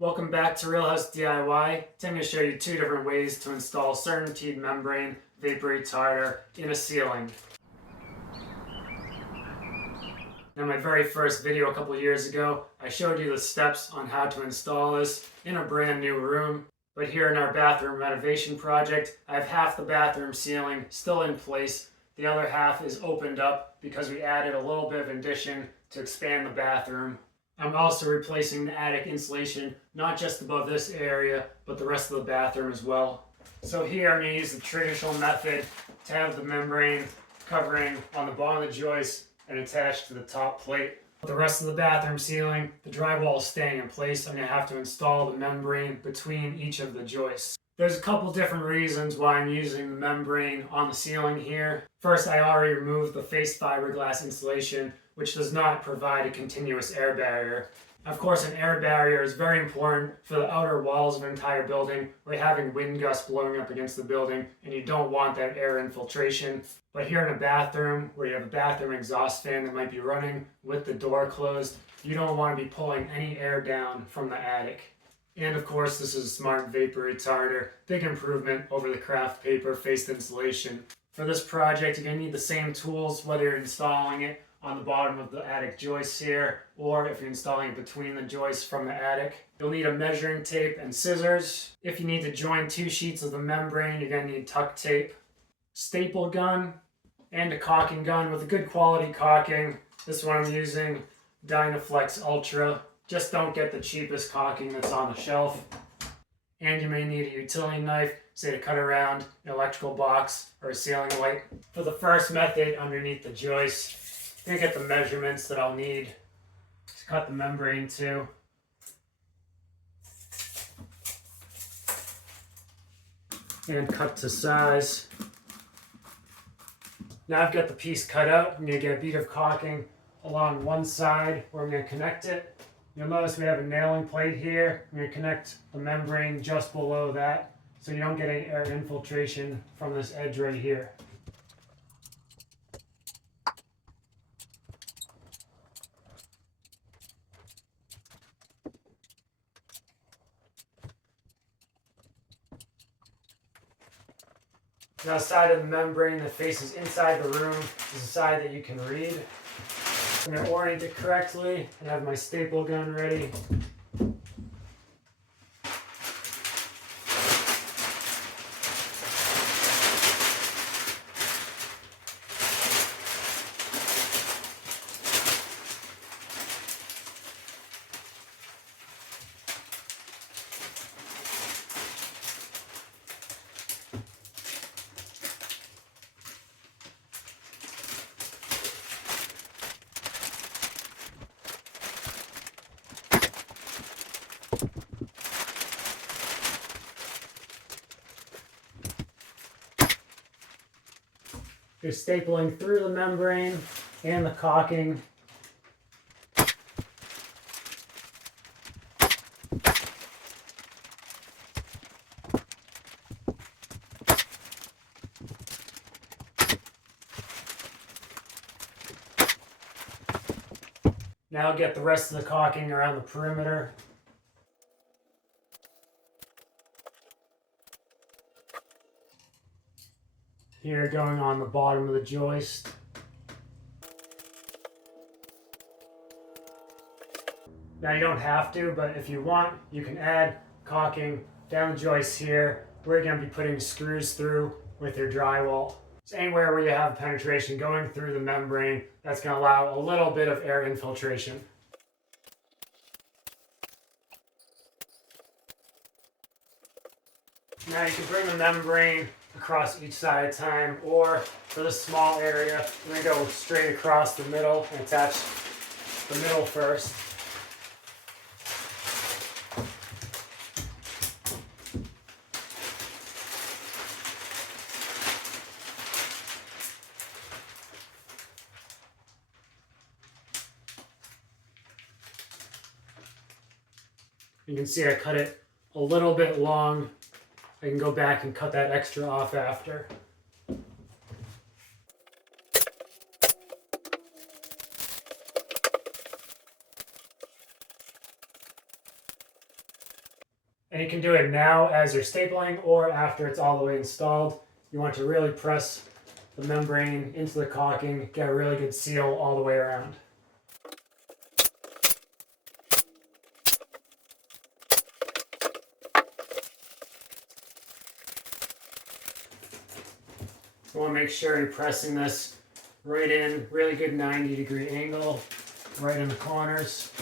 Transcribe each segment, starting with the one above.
Welcome back to RealHouseDIY. Today I'm going to show you two different ways to install Certainteed Membrain vapor retarder in a ceiling. In my very first video a couple years ago, I showed you the steps on how to install this in a brand new room. But here in our bathroom renovation project, I have half the bathroom ceiling still in place. The other half is opened up because we added a little bit of addition to expand the bathroom. I'm also replacing the attic insulation, not just above this area, but the rest of the bathroom as well. So here I'm going to use the traditional method to have the membrane covering on the bottom of the joist and attached to the top plate. The rest of the bathroom ceiling, the drywall is staying in place. I'm going to have to install the membrane between each of the joists. There's a couple different reasons why I'm using the membrane on the ceiling here. First, I already removed the face fiberglass insulation, which does not provide a continuous air barrier. Of course, an air barrier is very important for the outer walls of an entire building where you're having wind gusts blowing up against the building and you don't want that air infiltration. But here in a bathroom where you have a bathroom exhaust fan that might be running with the door closed, you don't want to be pulling any air down from the attic. And of course, this is a smart vapor retarder, big improvement over the craft paper faced insulation. For this project, you're going to need the same tools whether you're installing it on the bottom of the attic joists here, or if you're installing it between the joists from the attic. You'll need a measuring tape and scissors. If you need to join two sheets of the membrane, you're going to need tuck tape, staple gun, and a caulking gun with a good quality caulking. This one I'm using Dynaflex Ultra. Just don't get the cheapest caulking that's on the shelf. And you may need a utility knife, say to cut around an electrical box or a ceiling light. For the first method, underneath the joist, I'm going to get the measurements that I'll need to cut the membrane to. And cut to size. Now I've got the piece cut out. I'm going to get a bead of caulking along one side where I'm going to connect it. You'll notice we have a nailing plate here. I'm going to connect the membrane just below that so you don't get any air infiltration from this edge right here. Now, the side of the membrane that faces inside the room is the side that you can read. I'm going to orient it correctly and have my staple gun ready. You're stapling through the membrane and the caulking. Now get the rest of the caulking around the perimeter. Here going on the bottom of the joist. Now you don't have to, but if you want, you can add caulking down the joist here. We're going to be putting screws through with your drywall. So anywhere where you have penetration going through the membrane, that's going to allow a little bit of air infiltration. Now you can bring the membrane across each side at a time, or for this small area, we're going to go straight across the middle and attach the middle first. You can see I cut it a little bit long. I can go back and cut that extra off after. And you can do it now as you're stapling or after it's all the way installed. You want to really press the membrane into the caulking, get a really good seal all the way around. You want to make sure you're pressing this right in, really good 90-degree angle, right in the corners.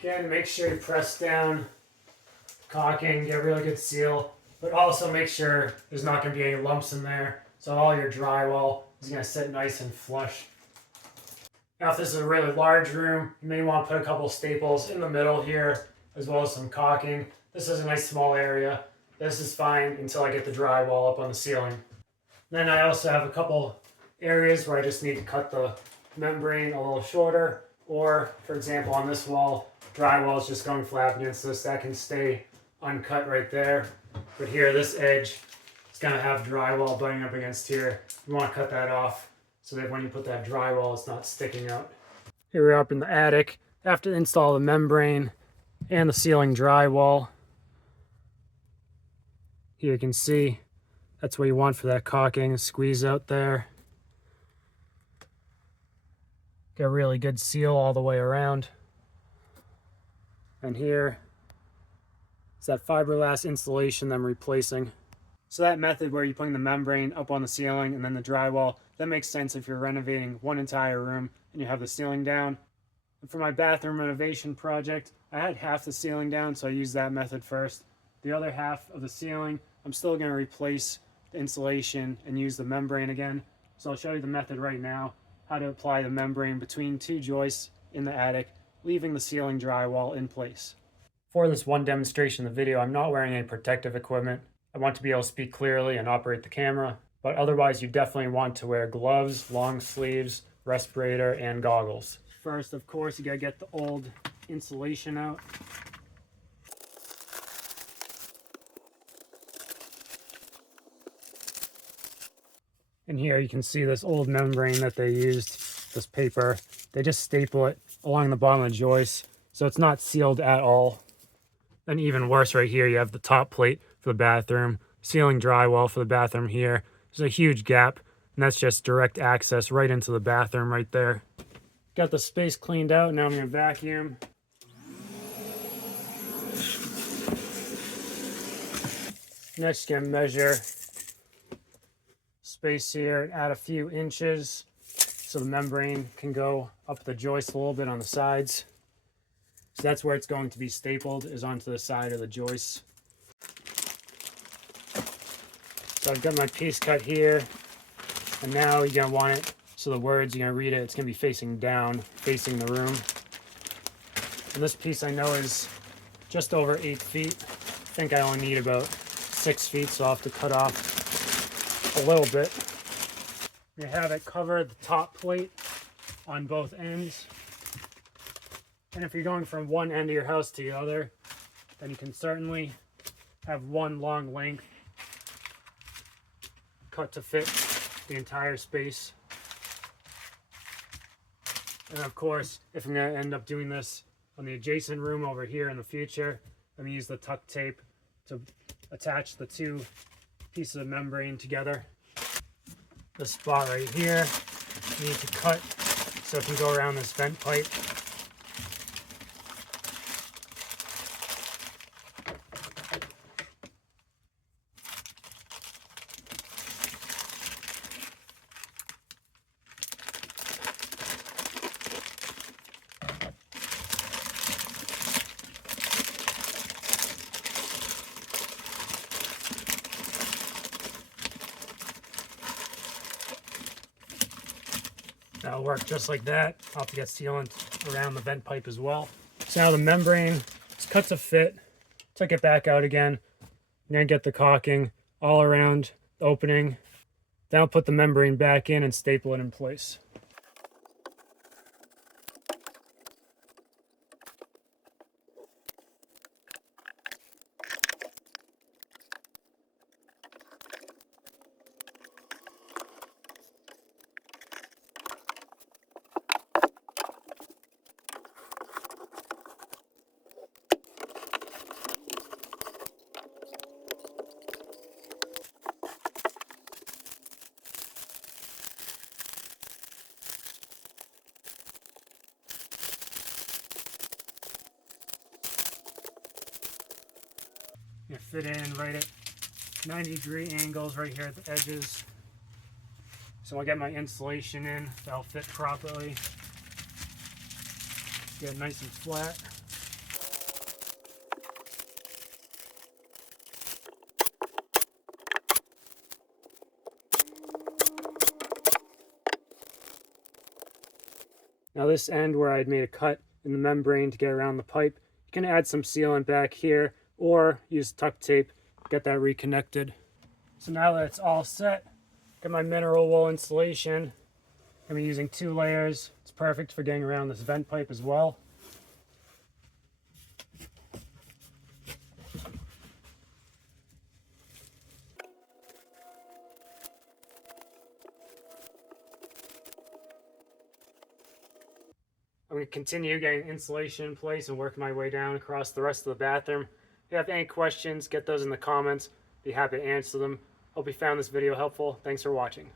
Again, make sure you press down, caulking, get a really good seal, but also make sure there's not going to be any lumps in there, so all your drywall is going to sit nice and flush. Now if this is a really large room, you may want to put a couple staples in the middle here, as well as some caulking. This is a nice small area. This is fine until I get the drywall up on the ceiling. Then I also have a couple areas where I just need to cut the membrane a little shorter, or for example on this wall, drywall is just going flat against this. That can stay uncut right there. But here, this edge is going to have drywall butting up against here. You want to cut that off so that when you put that drywall, it's not sticking out. Here we are up in the attic. I have to install the membrane and the ceiling drywall. Here you can see that's what you want for that caulking. Squeeze out there. Get a really good seal all the way around. And here is that fiberglass insulation that I'm replacing. So that method where you're putting the membrane up on the ceiling and then the drywall, that makes sense if you're renovating one entire room and you have the ceiling down. And for my bathroom renovation project, I had half the ceiling down, so I used that method first. The other half of the ceiling, I'm still going to replace the insulation and use the membrane again. So I'll show you the method right now, how to apply the membrane between two joists in the attic, leaving the ceiling drywall in place. For this one demonstration of the video, I'm not wearing any protective equipment. I want to be able to speak clearly and operate the camera, but otherwise you definitely want to wear gloves, long sleeves, respirator, and goggles. First, of course, you gotta get the old insulation out. And here you can see this old membrane that they used, this paper. They just staple it along the bottom of the joist, so it's not sealed at all. And even worse, right here, you have the top plate for the bathroom, ceiling drywall for the bathroom here. There's a huge gap, and that's just direct access right into the bathroom right there. Got the space cleaned out, now I'm gonna vacuum. Next, gonna measure space here and add a few inches so the membrane can go up the joist a little bit on the sides. So that's where it's going to be stapled, is onto the side of the joist. So I've got my piece cut here, and now you're gonna want it so the words, you're gonna read it, it's gonna be facing down, facing the room. And this piece I know is just over 8 feet. I think I only need about 6 feet, so I'll have to cut off a little bit. You have it cover the top plate on both ends. And if you're going from one end of your house to the other, then you can certainly have one long length cut to fit the entire space. And of course, if I'm going to end up doing this on the adjacent room over here in the future, I'm going to use the tuck tape to attach the two pieces of membrane together. This spot right here, you need to cut so it can go around this vent pipe. That'll work just like that. I'll have to get sealant around the vent pipe as well. So now the membrane is cut to fit. Took it back out again. I'm gonna get the caulking all around the opening. Then I'll put the membrane back in and staple it in place. Gonna fit in right at 90-degree angles right here at the edges. So I'll get my insulation in, that'll fit properly. Get it nice and flat. Now this end where I'd made a cut in the membrane to get around the pipe, you can add some sealant back here or use duct tape, get that reconnected. So now that it's all set, got my mineral wool insulation. I'm using 2 layers. It's perfect for getting around this vent pipe as well. I'm going to continue getting insulation in place and work my way down across the rest of the bathroom. If you have any questions, get those in the comments. Be happy to answer them. Hope you found this video helpful. Thanks for watching.